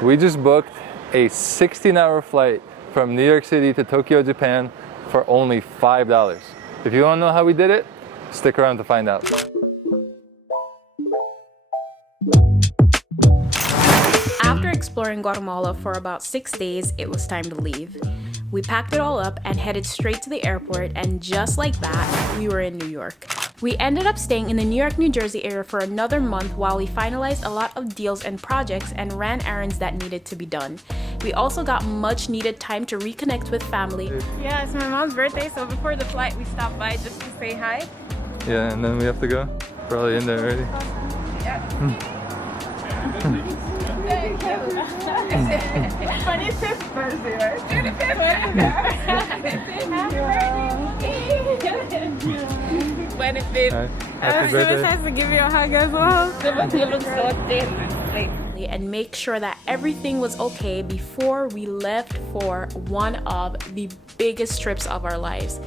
We just booked a 16-hour flight from New York City to Tokyo, Japan for only $5. If you want to know how we did it, stick around to find out. After exploring Guatemala for about 6 days, it was time to leave. We packed it all up and headed straight to the airport, and just like that, we were in New York. We ended up staying in the New York, New Jersey area for another month while we finalized a lot of deals and projects and ran errands that needed to be done. We also got much needed time to reconnect with family. Yeah, it's my mom's birthday, so before the flight we stopped by just to say hi. Yeah, and then we have to go. Probably in there already. Yeah. Funny sis birthday, right? Benefit. Happy birthday. Has to give you a hug as well. You look so thin. And make sure that everything was okay before we left for one of the biggest trips of our lives.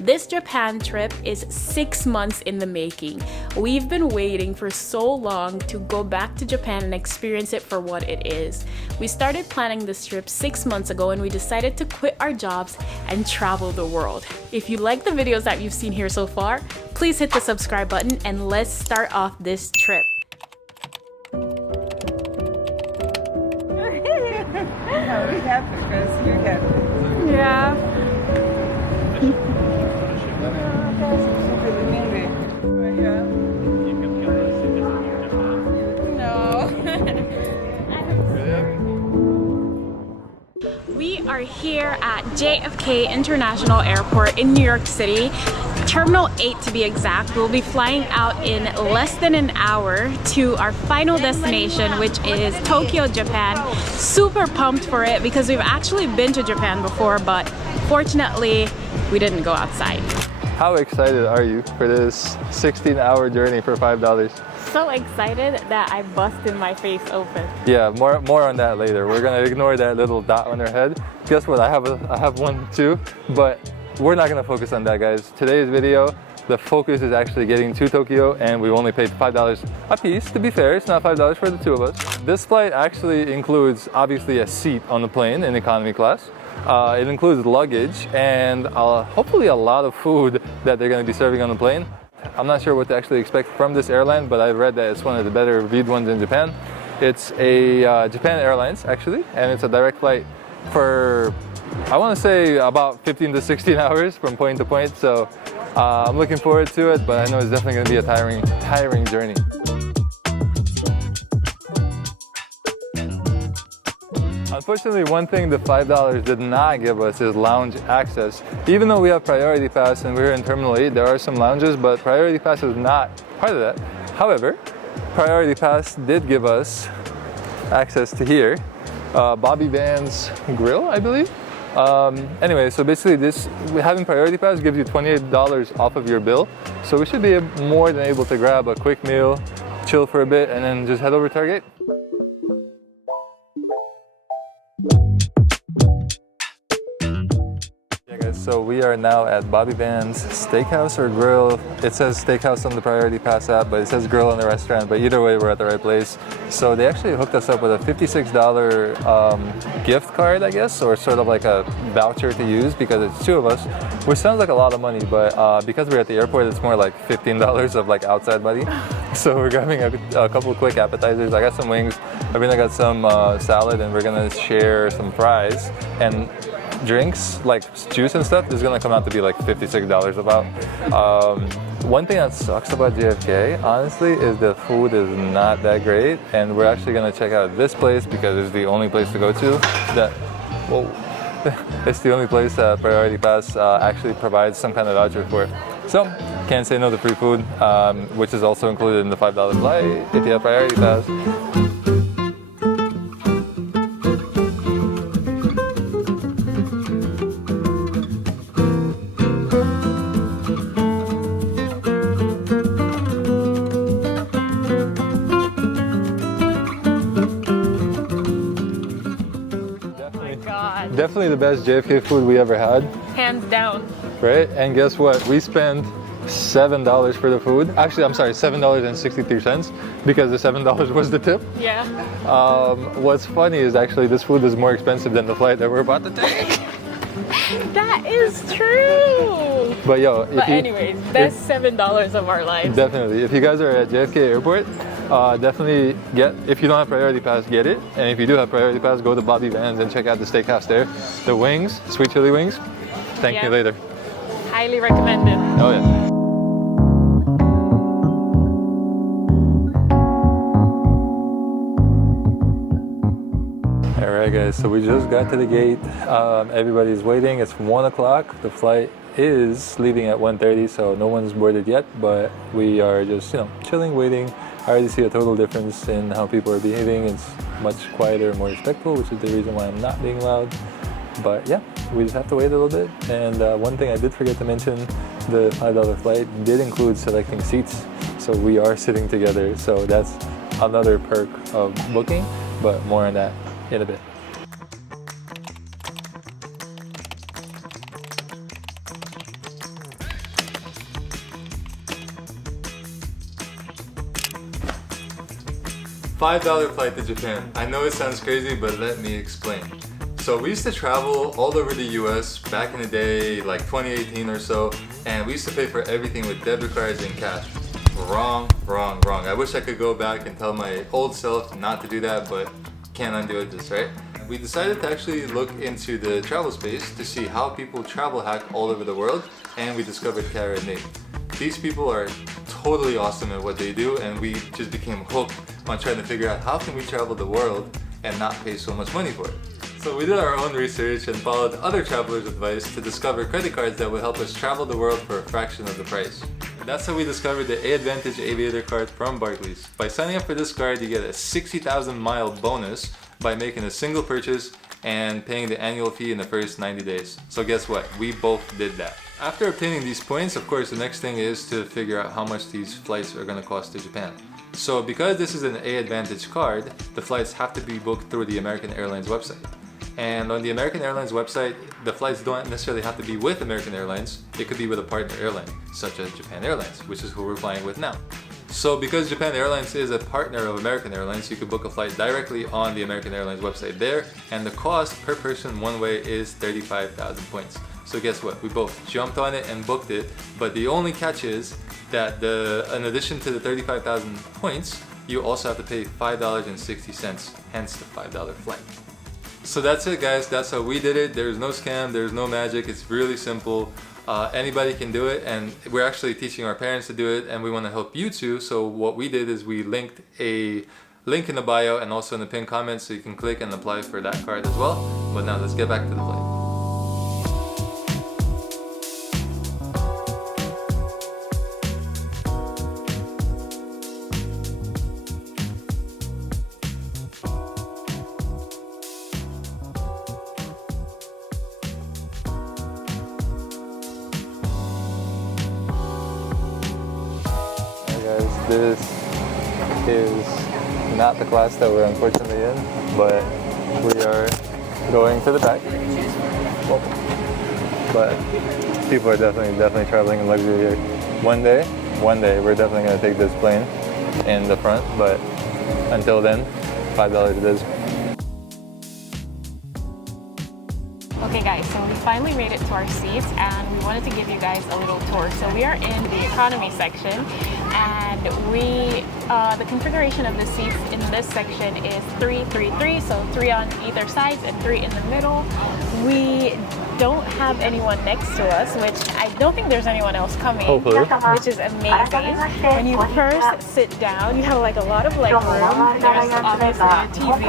This Japan trip is 6 months in the making. We've been waiting for so long to go back to Japan and experience it for what it is. We started planning this trip 6 months ago, and we decided to quit our jobs and travel the world. If you like the videos that you've seen here so far, please hit the subscribe button and let's start off this trip. We have to because you have to. Yeah. We are here at JFK International Airport in New York City. Terminal 8 to be exact. We'll be flying out in less than an hour to our final destination, which is Tokyo, Japan. Super pumped for it because we've actually been to Japan before, but fortunately we didn't go outside. How excited are you for this 16-hour journey for $5? So excited that I busted my face open. Yeah, more on that later. We're gonna ignore that little dot on her head. Guess what? I have one too, but we're not gonna focus on that, guys. Today's video, the focus is actually getting to Tokyo, and we only paid $5 a piece. To be fair, it's not $5 for the two of us. This flight actually includes, obviously, a seat on the plane in economy class. It includes luggage and hopefully a lot of food that they're gonna be serving on the plane. I'm not sure what to actually expect from this airline, but I've read that it's one of the better reviewed ones in Japan. It's a Japan Airlines, actually, and it's a direct flight for, I want to say, about 15 to 16 hours from point to point. So I'm looking forward to it, but I know it's definitely going to be a tiring journey. Unfortunately, one thing the $5 did not give us is lounge access. Even though we have Priority Pass and we're in Terminal 8, there are some lounges, but Priority Pass is not part of that. However, Priority Pass did give us access to here. Bobby Van's Grill, I believe. Anyway, so basically having Priority Pass gives you $28 off of your bill. So we should be more than able to grab a quick meal, chill for a bit, and then just head over to our gate. So we are now at Bobby Van's Steakhouse or Grill. It says Steakhouse on the Priority Pass app, but it says Grill on the restaurant. But either way, we're at the right place. So they actually hooked us up with a $56 gift card, I guess, or sort of like a voucher to use because it's two of us, which sounds like a lot of money, but because we're at the airport, it's more like $15 of like outside money. So we're grabbing a couple of quick appetizers. I got some wings. I got some salad, and we're gonna share some fries. And drinks like juice and stuff is gonna come out to be like $56 about. One thing that sucks about JFK, honestly, is the food is not that great, and we're actually gonna check out this place because it's the only place to go to that. Whoa. It's the only place that Priority Pass actually provides some kind of voucher for. So can't say no to free food, which is also included in the $5 flight if you have Priority Pass. Definitely the best JFK food we ever had. Hands down. Right? And guess what? We spent $7 for the food. Actually, I'm sorry, $7.63 because the $7 was the tip. Yeah. What's funny is actually this food is more expensive than the flight that we're about to take. That is true. But yo, anyways, that's $7 of our lives. Definitely. If you guys are at JFK Airport, definitely if you don't have priority pass, get it. And if you do have priority pass, go to Bobby Van's and check out the steakhouse there. The wings, sweet chili wings. Thank me later. Highly recommended. Oh yeah. Alright guys, so we just got to the gate. Everybody's waiting. It's 1 o'clock. The flight is leaving at 1:30, so no one's boarded yet, but we are just, chilling, waiting. I already see a total difference in how people are behaving. It's much quieter and more respectful, which is the reason why I'm not being loud. But yeah, we just have to wait a little bit. And one thing I did forget to mention, the $5 flight did include selecting seats. So we are sitting together. So that's another perk of booking, but more on that in a bit. $5 flight to Japan. I know it sounds crazy, but let me explain. So we used to travel all over the US back in the day, like 2018 or so, and we used to pay for everything with debit cards and cash. Wrong, wrong, wrong. I wish I could go back and tell my old self not to do that, but can't undo it just, right? We decided to actually look into the travel space to see how people travel hack all over the world, and we discovered Kara and Nate. These people are totally awesome at what they do, and we just became hooked on trying to figure out how can we travel the world and not pay so much money for it. So we did our own research and followed other travelers' advice to discover credit cards that would help us travel the world for a fraction of the price. And that's how we discovered the AAdvantage Aviator card from Barclays. By signing up for this card, you get a 60,000 mile bonus by making a single purchase and paying the annual fee in the first 90 days. So guess what? We both did that. After obtaining these points, of course, the next thing is to figure out how much these flights are going to cost to Japan. So because this is an AAdvantage card, the flights have to be booked through the American Airlines website. And on the American Airlines website, the flights don't necessarily have to be with American Airlines. It could be with a partner airline, such as Japan Airlines, which is who we're flying with now. So because Japan Airlines is a partner of American Airlines, you could book a flight directly on the American Airlines website there, and the cost per person one way is 35,000 points. So guess what? We both jumped on it and booked it, but the only catch is that in addition to the 35,000 points, you also have to pay $5.60, hence the $5 flight. So that's it guys, that's how we did it. There's no scam, there's no magic, it's really simple. Anybody can do it, and we're actually teaching our parents to do it, and we want to help you too. So what we did is we linked a link in the bio and also in the pinned comments so you can click and apply for that card as well. But now let's get back to the flight. This is not the class that we're unfortunately in, but we are going to the back. But people are definitely traveling in luxury here. One day, we're definitely going to take this plane in the front, but until then, $5 it is. Okay guys, so we finally made it to our seats and we wanted to give you guys a little tour. So we are in the economy section, and the configuration of the seats in this section is 3-3-3, so 3 on either side and 3 in the middle. We don't have anyone next to us, which I don't think there's anyone else coming, hopefully, which is amazing. When you first sit down, you have like a lot of leg room. There's obviously a TV,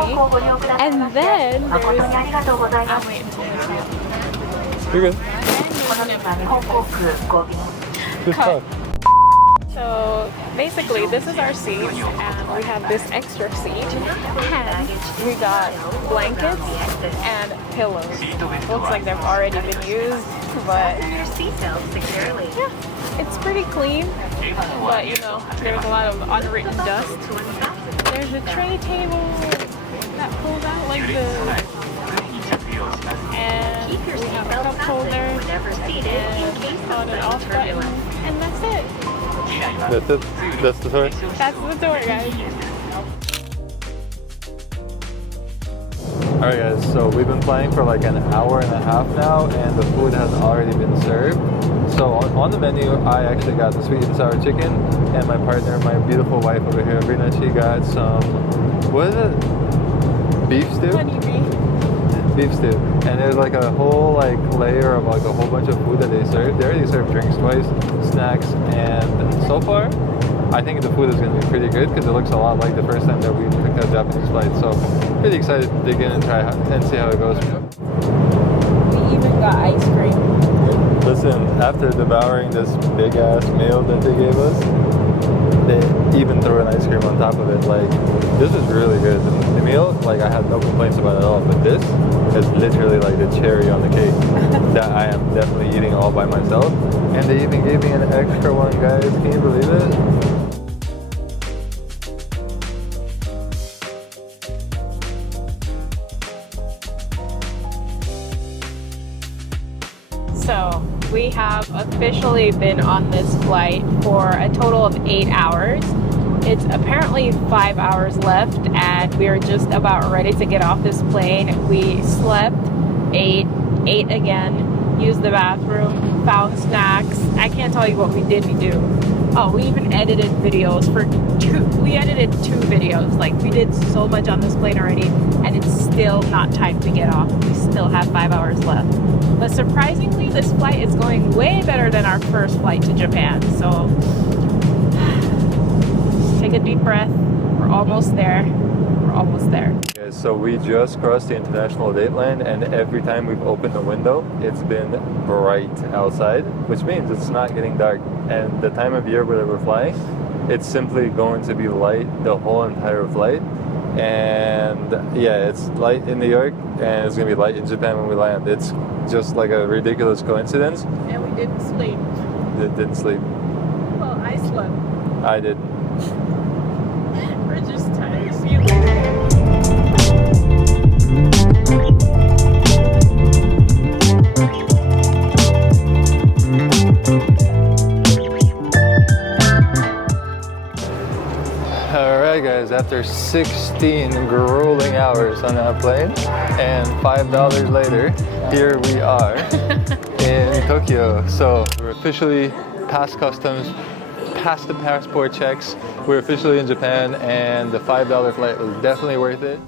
and then there's You're good. Just talk. So basically this is our seats, and we have this extra seat, and we got blankets and pillows. Looks like they've already been used, but yeah, it's pretty clean, but you know, there's a lot of unwritten dust. There's a tray table that pulls out like this, and we have a cup holder and on and off button. And that's it. That's it? That's the tour? That's the tour, guys. Alright guys, so we've been playing for like an hour and a half now and the food has already been served. So on the menu, I actually got the sweet and sour chicken, and my partner, my beautiful wife over here, Rina, she got some, what is it? Beef stew? Honey beef. Beef stew. And there's like a whole like layer of like a whole bunch of food that they serve. They already served drinks twice, snacks, and so far, I think the food is going to be pretty good because it looks a lot like the first time that we took that Japanese flight. So pretty excited to dig in and try and see how it goes. We even got ice cream. Listen, after devouring this big ass meal that they gave us, they even threw an ice cream on top of it. Like, this is really good. The meal, like, I had no complaints about it at all, but this is literally like the cherry on the cake that I am definitely eating all by myself. And they even gave me an extra one, guys. Can you believe it? So we have officially been on this flight for a total of 8 hours. It's apparently 5 hours left and we are just about ready to get off this plane. We slept, ate again, used the bathroom, found snacks. I can't tell you what we did do. Oh, we even edited videos we edited 2 videos. Like, we did so much on this plane already and it's still not time to get off. We still have 5 hours left. But surprisingly, this flight is going way better than our first flight to Japan. So just take a deep breath. We're almost there. We're almost there. Okay, so we just crossed the international date line, and every time we've opened the window, it's been bright outside, which means it's not getting dark. And the time of year where we're flying, it's simply going to be light the whole entire flight. And yeah, it's light in New York and it's gonna be light in Japan when we land. It's just like a ridiculous coincidence. And we didn't sleep. Didn't sleep. Well, I slept. I did. We're just tired. See you later. Alright guys, after 16 grueling hours on that plane and $5 later, here we are in Tokyo. So we're officially past customs, past the passport checks. We're officially in Japan and the $5 flight was definitely worth it.